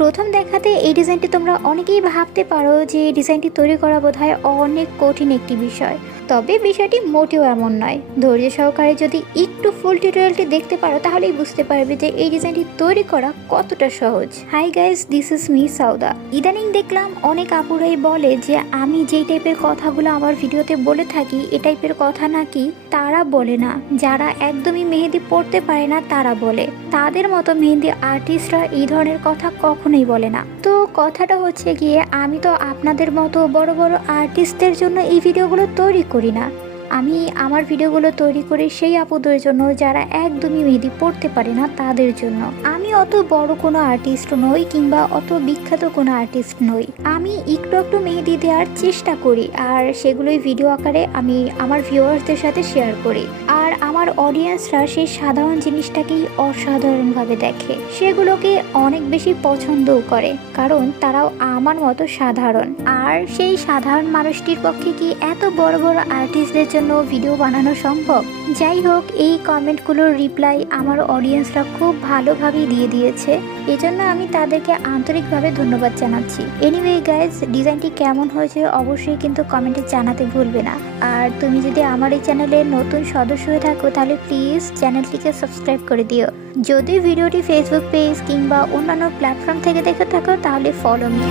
প্রথম দেখাতে এই ডিজাইনটি তোমরা অনেকেই ভাবতে পারো যে এই ডিজাইনটি তৈরি করা বোধহয় অনেক কঠিন একটি বিষয়, তবে বিষয়টি মোটেও এমন নয়। ধৈর্য সহকারে যদি একটু ফুল টিউটোরিয়ালটি দেখতে পারো তাহলেই বুঝতে পারবে যে এই ডিজাইনটি তৈরি করা কতটা সহজ। Hi guys, this is me Sawda. ইদানিং দেখলাম অনেক আপুরাই বলে যে আমি যেই টাইপের কথাগুলো আমার ভিডিওতে বলে থাকি এ টাইপের কথা নাকি তারা বলে না, যারা একদমই মেহেদি পড়তে পারে না তারা বলে। তাদের মতো মেহেদি আর্টিস্টরা এই ধরনের কথা কখনোই বলে না। তো কথাটা হচ্ছে গিয়ে আমি তো আপনাদের মতো বড় বড় আর্টিস্টদের জন্য এই ভিডিওগুলো তৈরি করি না। আমি আমার ভিডিওগুলো তৈরি করি সেই আপুদের জন্য যারা একদমই মেহেদি পড়তে পারে না তাদের জন্য। আমি অত বড় কোনো আর্টিস্ট নই কিংবা অত বিখ্যাত কোনো আর্টিস্ট নই। আমি একটু একটু মেহেদি দেওয়ার চেষ্টা করি আর সেগুলোই ভিডিও আকারে আমি আমার ভিউয়ার্সদের সাথে শেয়ার করি। আর আমার অডিয়েন্সরা সেই সাধারণ জিনিসটাকেই অসাধারণভাবে দেখে, সেগুলোকে অনেক বেশি পছন্দও করে, কারণ তারাও আমার মতো সাধারণ। আর সেই সাধারণ মানুষটির পক্ষে কি এত বড় বড় আর্টিস্টদের জন্য ভিডিও বানানো সম্ভব? যাই হোক, এই কমেন্টগুলোর রিপ্লাই আমার অডিয়েন্সরা খুব ভালোভাবেই দিয়ে দিয়েছে, এজন্য আমি তাদেরকে আন্তরিকভাবে ধন্যবাদ জানাচ্ছি। এনিওয়ে গাইজ, ডিজাইনটি কেমন হয়েছে অবশ্যই কিন্তু কমেন্টে জানাতে ভুলবে না। আর তুমি যদি আমার এই চ্যানেলের নতুন সদস্য হয়ে থাকো তাহলে প্লিজ চ্যানেলটিকে সাবস্ক্রাইব করে দিও। যদি ভিডিওটি ফেসবুক পেজ কিংবা অন্যান্য প্ল্যাটফর্ম থেকে দেখে থাকো তাহলে ফলো মি।